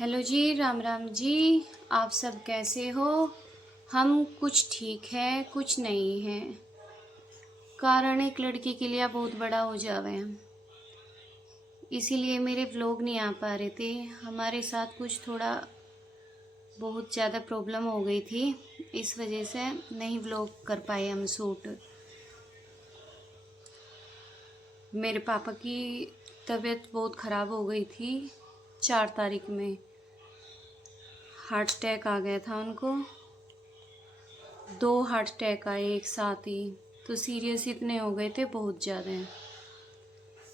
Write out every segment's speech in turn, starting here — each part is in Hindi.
हेलो जी, राम राम जी। आप सब कैसे हो? हम कुछ ठीक है, कुछ नहीं है। कारण एक लड़की के लिए बहुत बड़ा हो जावे हैं, इसीलिए मेरे व्लॉग नहीं आ पा रहे थे। हमारे साथ कुछ थोड़ा बहुत ज़्यादा प्रॉब्लम हो गई थी, इस वजह से नहीं व्लॉग कर पाए हम शूट। मेरे पापा की तबीयत बहुत ख़राब हो गई थी। 4 तारीख में हार्ट अटैक आ गया था उनको। 2 हार्ट अटैक आए एक साथ ही, तो सीरियस इतने हो गए थे बहुत ज़्यादा,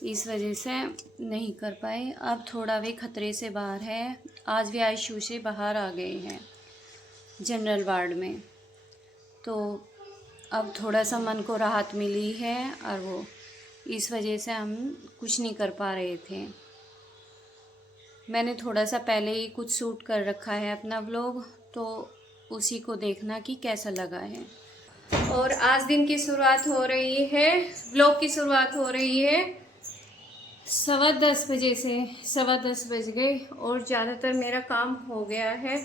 इस वजह से नहीं कर पाए। अब थोड़ा वे खतरे से बाहर है। आज वे आईसीयू से बाहर आ गए हैं जनरल वार्ड में, तो अब थोड़ा सा मन को राहत मिली है। और वो इस वजह से हम कुछ नहीं कर पा रहे थे। मैंने थोड़ा सा पहले ही कुछ शूट कर रखा है अपना व्लॉग, तो उसी को देखना कि कैसा लगा है। और आज दिन की शुरुआत हो रही है, व्लॉग की शुरुआत हो रही है 10:15 बजे से। 10:15 बज गए और ज़्यादातर मेरा काम हो गया है।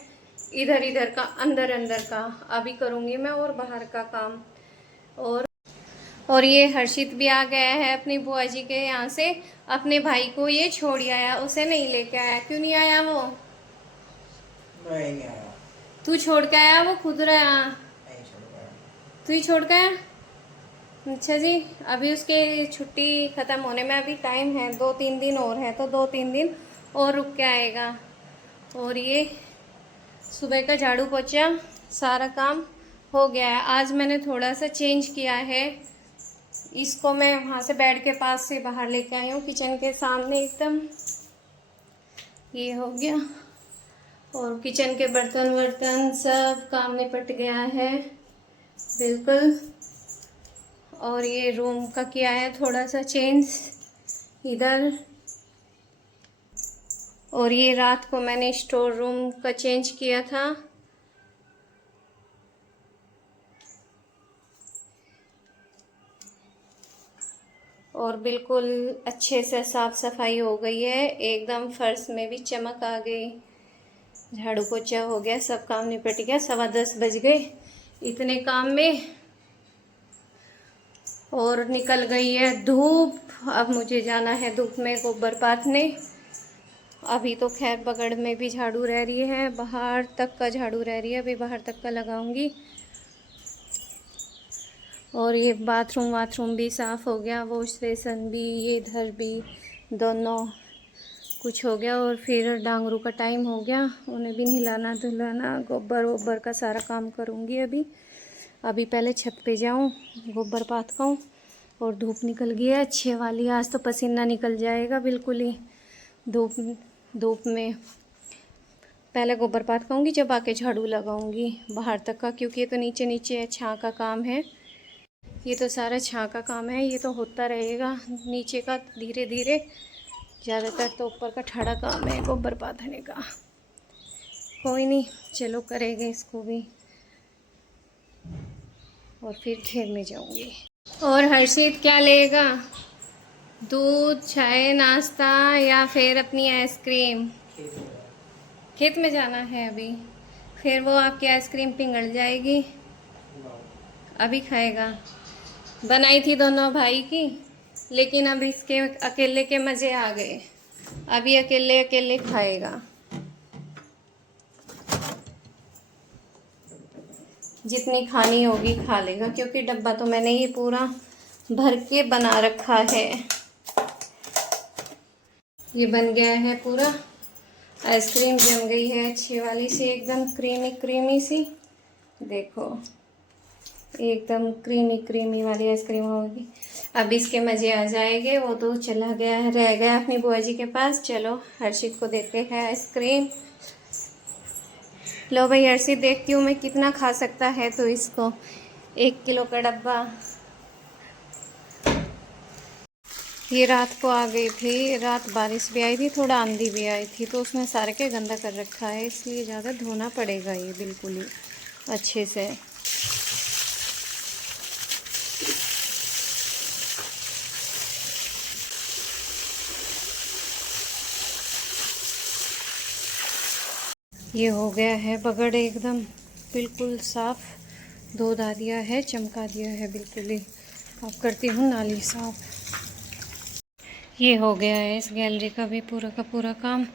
इधर इधर का, अंदर अंदर का अभी करूँगी मैं, और बाहर का काम। और ये हर्षित भी आ गया है अपनी बुआ जी के यहाँ से। अपने भाई को ये छोड़ आया, उसे नहीं लेके आया। क्यों नहीं आया वो? नहीं आया। तू छोड़ के आया? वो खुद रहा? नहीं छोड़ पाया। तू ही छोड़ के आया? अच्छा जी। अभी उसके छुट्टी ख़त्म होने में अभी टाइम है, 2-3 दिन और है, तो 2-3 दिन और रुक के आएगा। और ये सुबह का झाड़ू पोछा सारा काम हो गया है। आज मैंने थोड़ा सा चेंज किया है। इसको मैं वहाँ से बेड के पास से बाहर लेके आई हूँ, किचन के सामने एकदम। ये हो गया। और किचन के बर्तन वर्तन सब काम निपट गया है बिल्कुल। और ये रूम का किया है थोड़ा सा चेंज इधर। और ये रात को मैंने स्टोर रूम का चेंज किया था। और बिल्कुल अच्छे से साफ सफाई हो गई है, एकदम फर्श में भी चमक आ गई। झाड़ू पोछा हो गया, सब काम निपट गया। 10:15 बज गए इतने काम में। और निकल गई है धूप। अब मुझे जाना है धूप में गोबर पाथने। अभी तो खैर बगड़ में भी झाड़ू रह रही है, बाहर तक का झाड़ू रह रही है, अभी बाहर तक का लगाऊंगी। और ये बाथरूम भी साफ़ हो गया, वॉश बेसन भी, ये इधर भी, दोनों कुछ हो गया। और फिर डांगरू का टाइम हो गया, उन्हें भी नहलाना धुलाना, गोबर वोबर का सारा काम करूँगी अभी पहले छत पे जाऊँ, गोबर पात खाऊँ। और धूप निकल गई है अच्छे वाली, आज तो पसीना निकल जाएगा बिल्कुल ही धूप में। पहले गोबर पात खाऊँगी, जब आके झाड़ू लगाऊँगी बाहर तक का, क्योंकि ये तो नीचे नीचे छाँ का काम है। ये तो सारा छाँ का काम है, ये तो होता रहेगा नीचे का धीरे धीरे। ज़्यादातर तो ऊपर का ठड़ा काम है गोबर पाथने का। कोई नहीं, चलो करेंगे इसको भी। और फिर खेत में जाऊंगी। और हर्षित क्या लेगा? दूध, चाय, नाश्ता या फिर अपनी आइसक्रीम? खेत में जाना है अभी। फिर वो आपकी आइसक्रीम पिघल जाएगी, अभी खाएगा। बनाई थी दोनों भाई की, लेकिन अब इसके अकेले के मज़े आ गए। अभी अकेले अकेले खाएगा, जितनी खानी होगी खा लेगा, क्योंकि डब्बा तो मैंने ये पूरा भर के बना रखा है। ये बन गया है पूरा। आइसक्रीम जम गई है अच्छी वाली सी, एकदम क्रीमी क्रीमी सी। देखो, एकदम क्रीमी क्रीमी वाली आइसक्रीम होगी। अब इसके मज़े आ जाएंगे। वो तो चला गया है, रह गया अपनी बुआ जी के पास। चलो हर्षित को देते हैं आइसक्रीम। लो भाई हर्षित, देखती हूँ मैं कितना खा सकता है, तो इसको 1 किलो का डब्बा। ये रात को आ गई थी, रात बारिश भी आई थी, थोड़ा आंधी भी आई थी, तो उसमें सारे के गंदा कर रखा है, इसलिए ज़्यादा धोना पड़ेगा ये बिल्कुल ही अच्छे से। ये हो गया है बगड़ एकदम बिल्कुल साफ, धो धा दिया है, चमका दिया है बिल्कुल ही। अब करती हूँ नाली साफ। ये हो गया है इस गैलरी का भी पूरा का पूरा काम,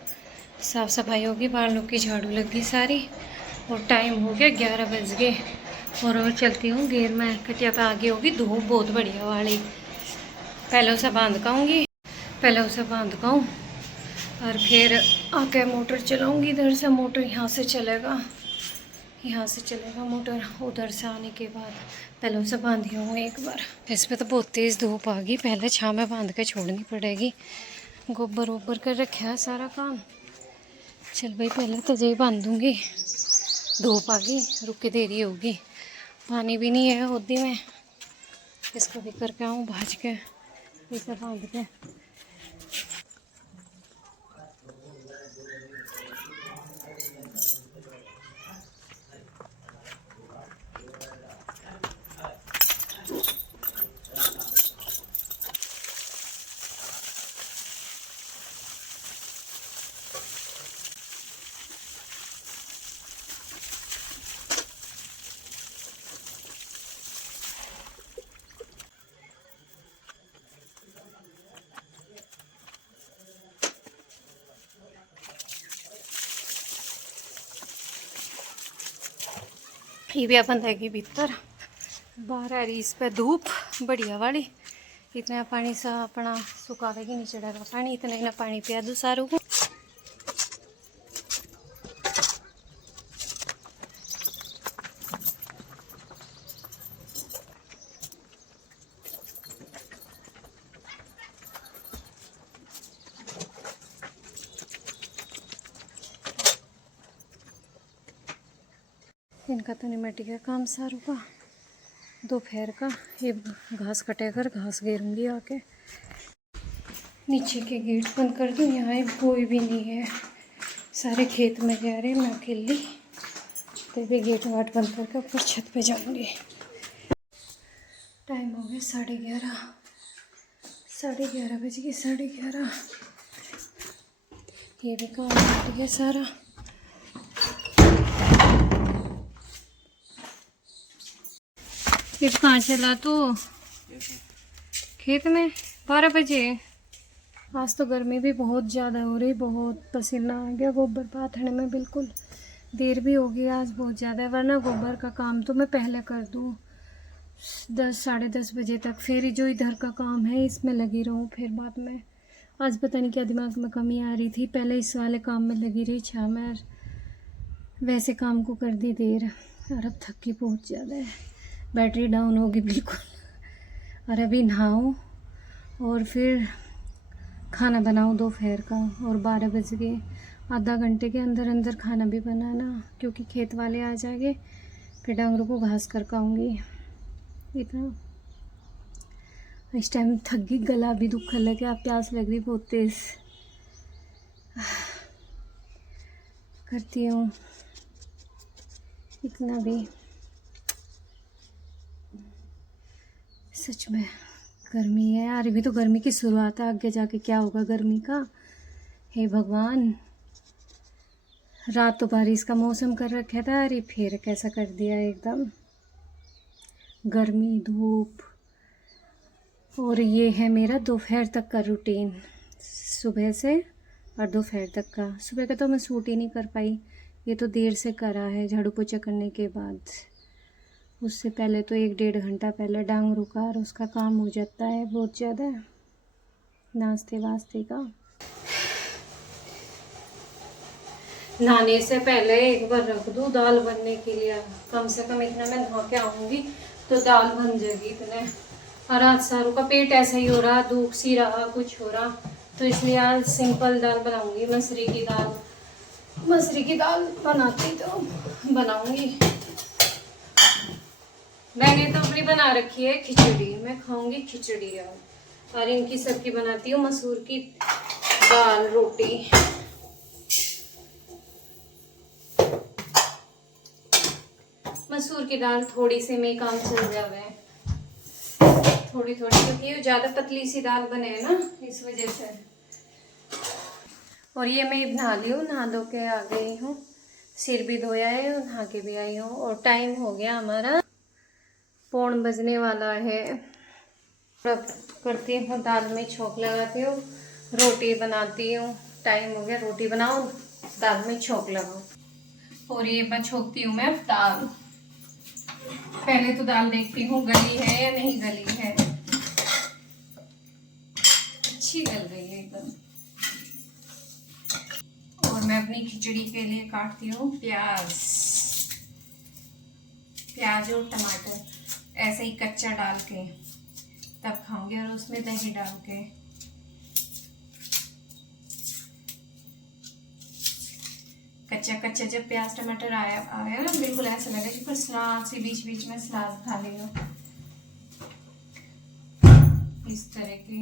साफ सफाई होगी, बालों की झाड़ू लगी सारी। और टाइम हो गया 11 बज गए। और चलती हूँ घेर में कटिया पे आगे होगी धूप बहुत बढ़िया वाली। पहले उसे बांध काऊँगी, और फिर आके मोटर चलाऊँगी। इधर से मोटर यहाँ से चलेगा मोटर। उधर से आने के बाद पहले उसे बांधी हूँ एक बार। इसमें तो बहुत तेज़ धूप आ गई, पहले छाँव में बांध के छोड़नी पड़ेगी। गोबर वोबर कर रखा है सारा काम। चल भाई पहले तो यही बांधूँगी, धूप आ गई, रुक के देरी होगी। पानी भी नहीं है होदी में, इसको भी करके आऊँ भाज के, इसे बांध के। ये भी अपन रहेगी भीतर, बाहर आ रही इस पे धूप बढ़िया वाली। इतना पानी सा अपना सुखावेगी, नहीं चढ़ेगा पानी, इतना ही ना पानी पिया दो सारों को। इनका तो निमट गया काम सारों का दोपहर का। ये घास कटे कर घास घेरूंगी आके। नीचे के गेट बंद कर दूँ, यहाँ कोई भी नहीं है, सारे खेत में जा रहे, मैं अकेली। तो भी गेट वाट बंद करके ऊपर छत पे जाऊंगी। टाइम हो गया 11:30, 11:30 बज गए, 11:30। ये भी काम निपट गया सारा। फिर कहाँ चला तो खेत में 12 बजे। आज तो गर्मी भी बहुत ज़्यादा हो रही, बहुत पसीना आ गया गोबर पाथने में। बिल्कुल देर भी होगी आज बहुत ज़्यादा, वरना गोबर का काम तो मैं पहले कर दूँ 10 साढ़े 10 बजे तक। फिर जो इधर का काम है इसमें लगी रहूँ फिर बाद में। आज पता नहीं क्या दिमाग में कमी आ रही थी, पहले इस वाले काम में लगी रही छा मैं, वैसे काम को कर दी देर। और अब थकी बहुत ज़्यादा है, बैटरी डाउन होगी बिल्कुल। और अभी नहाऊँ और फिर खाना बनाऊँ दोपहर का। और 12 बज गए, आधा घंटे के अंदर अंदर खाना भी बनाना, क्योंकि खेत वाले आ जाएंगे। फिर डांगरों को घास कर खाऊँगी। इतना इस टाइम थक गई, गला भी दुखने लगा, प्यास लग रही बहुत तेज़। करती हूँ इतना भी। सच में गर्मी है यार, अभी तो गर्मी की शुरुआत है, आगे जाके क्या होगा गर्मी का, हे भगवान। रात तो बारिश का मौसम कर रखा था, अरे फिर कैसा कर दिया एकदम, गर्मी धूप। और ये है मेरा दोपहर तक का रूटीन, सुबह से और दोपहर तक का। सुबह का तो मैं शूट ही नहीं कर पाई, ये तो देर से करा है झाड़ू पोछा करने के बाद। उससे पहले तो 1-1.5 घंटा पहले डांगरू का और उसका काम हो जाता है बहुत ज़्यादा, नाश्ते वास्ते का। नहाने से पहले एक बार रख दूँ दाल बनने के लिए, कम से कम इतना मैं नहा के आऊँगी तो दाल बन जाएगी इतने। और आज सारू का पेट ऐसा ही हो रहा, दुख सी रहा, कुछ हो रहा, तो इसलिए आज सिंपल दाल बनाऊँगी। मसूरी की दाल बनाती तो बनाऊँगी। मैंने तो अपनी बना रखी है खिचड़ी, मैं खाऊंगी खिचड़ी यार। और इनकी सबकी बनाती हूँ मसूर की दाल रोटी। मसूर की दाल थोड़ी से में काम चल जावे, थोड़ी थोड़ी, क्योंकि ज़्यादा पतली सी दाल बने ना, इस वजह से। और ये मैं नहा ली हूँ, नहा धो के आ गई हूँ। सिर भी धोया है और नहा के भी आई हूँ। और टाइम हो गया हमारा 4 बजने वाला है। अब करती हूँ, दाल में छोंक लगाती हूँ, रोटी बनाती हूँ। टाइम हो गया, रोटी बनाओ, दाल में छोंक लगाओ। और ये बस छोंकती हूँ मैं दाल। पहले तो दाल देखती हूँ गली है या नहीं गली है। अच्छी गल गई है एकदम। और मैं अपनी खिचड़ी के लिए काटती हूँ प्याज और टमाटर, ऐसे ही कच्चा डाल के तब खाऊंगी। और उसमें दही डाल के कच्चा जब प्याज टमाटर आया ना, बिल्कुल ऐसा लगा कि बस सलाद से बीच बीच में सलाद खा रही हूँ, इस तरह की।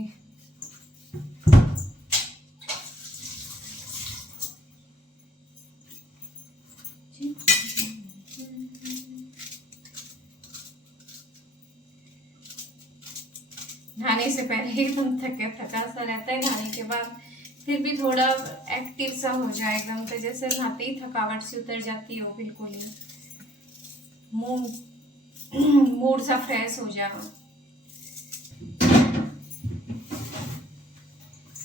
नहाने से पहले ही तुम थका सा रहता है, नहाने के बाद फिर भी थोड़ा एक्टिव सा हो जाए एकदम, तो जैसे नहाते ही थकावट से उतर जाती हो बिल्कुल ही, मूड सा फ्रेश हो जाओ।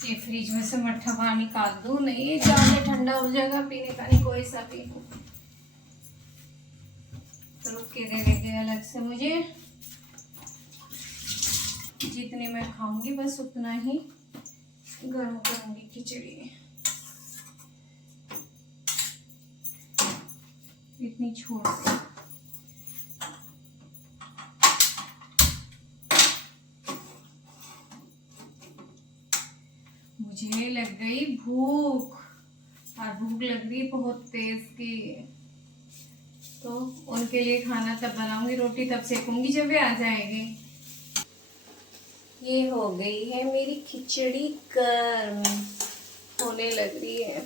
ये फ्रिज में से मट्ठा बाहर निकाल दो, नहीं ज्यादा ठंडा हो जाएगा, पीने का नहीं कोई सा भी। तो रुक के दे देंगे अलग से मुझे, जितने मैं खाऊंगी बस उतना ही गर्म करूंगी खिचड़ी। इतनी छोड़ दे। मुझे लग गई भूख, और भूख लग रही बहुत तेज की, तो उनके लिए खाना तब बनाऊंगी, रोटी तब सेकूंगी जब वे आ जाएंगे। ये हो गई है मेरी खिचड़ी, गर्म होने लग रही है।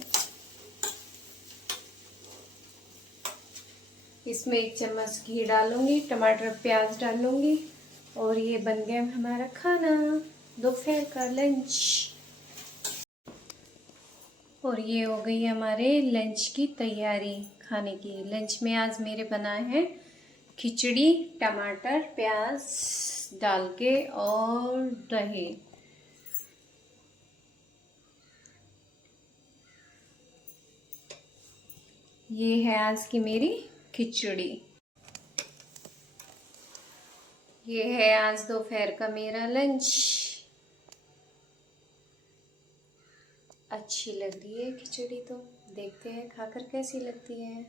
इसमें 1 चम्मच घी डालूंगी, टमाटर प्याज डालूंगी, और ये बन गया हमारा खाना, दोपहर का लंच। और ये हो गई हमारे लंच की तैयारी, खाने की। लंच में आज मेरे बना है खिचड़ी टमाटर प्याज डाल के और दही। ये है आज की मेरी खिचड़ी। ये है आज दोपहर का मेरा लंच। अच्छी लग रही है खिचड़ी, तो देखते हैं खाकर कैसी लगती है।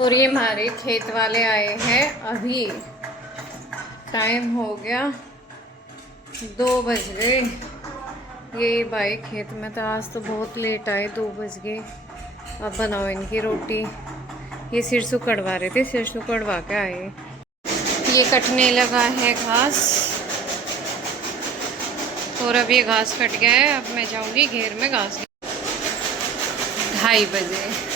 और ये हमारे खेत वाले आए हैं अभी, टाइम हो गया 2 बज गए। ये भाई खेत में तो आज तो बहुत लेट आए, 2 बज गए। अब बनाओ इनकी रोटी। ये सिरसू कड़वा रहे थे, सिरसू कड़वा के आए। ये कटने लगा है घास, और अब ये घास कट गया है। अब मैं जाऊंगी घेर में घास। 2:30 बजे।